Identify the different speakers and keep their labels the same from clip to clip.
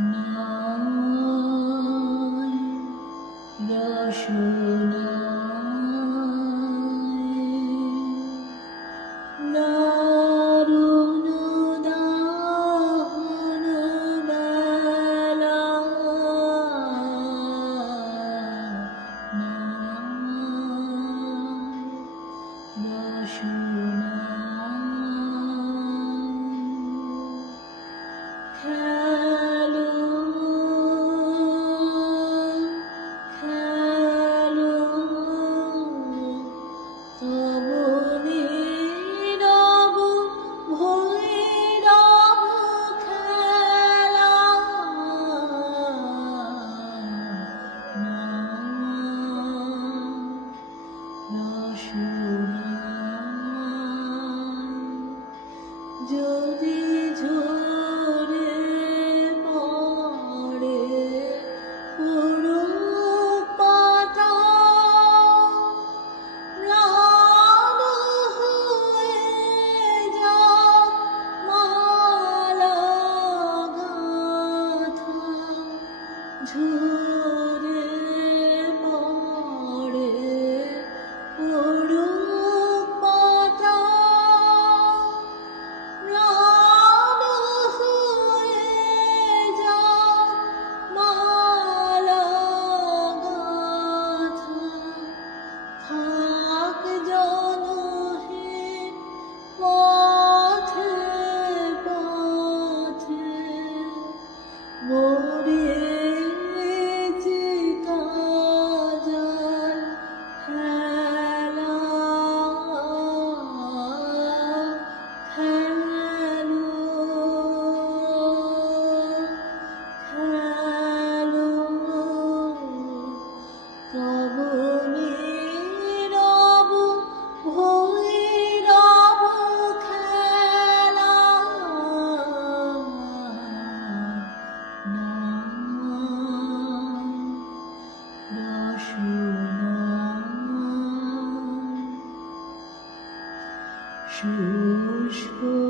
Speaker 1: Mom, your. 就定 Jewish boy.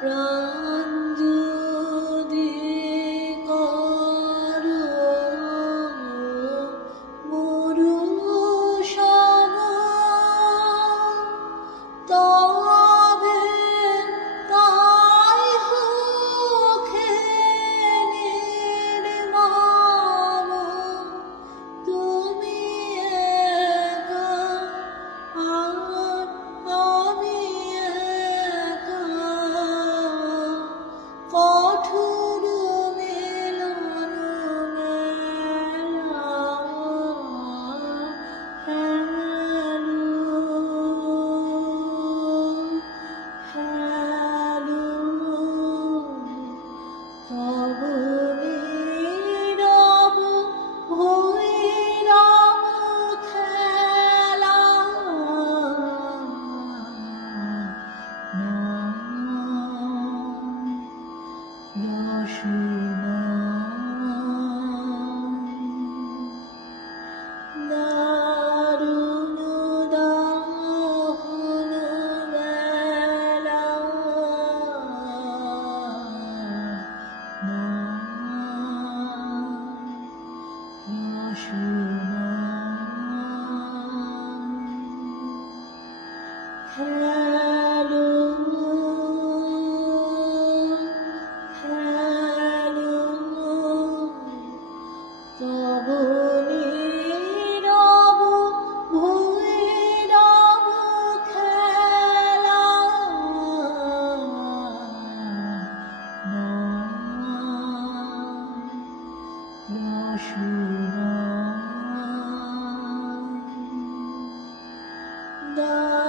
Speaker 1: 若 the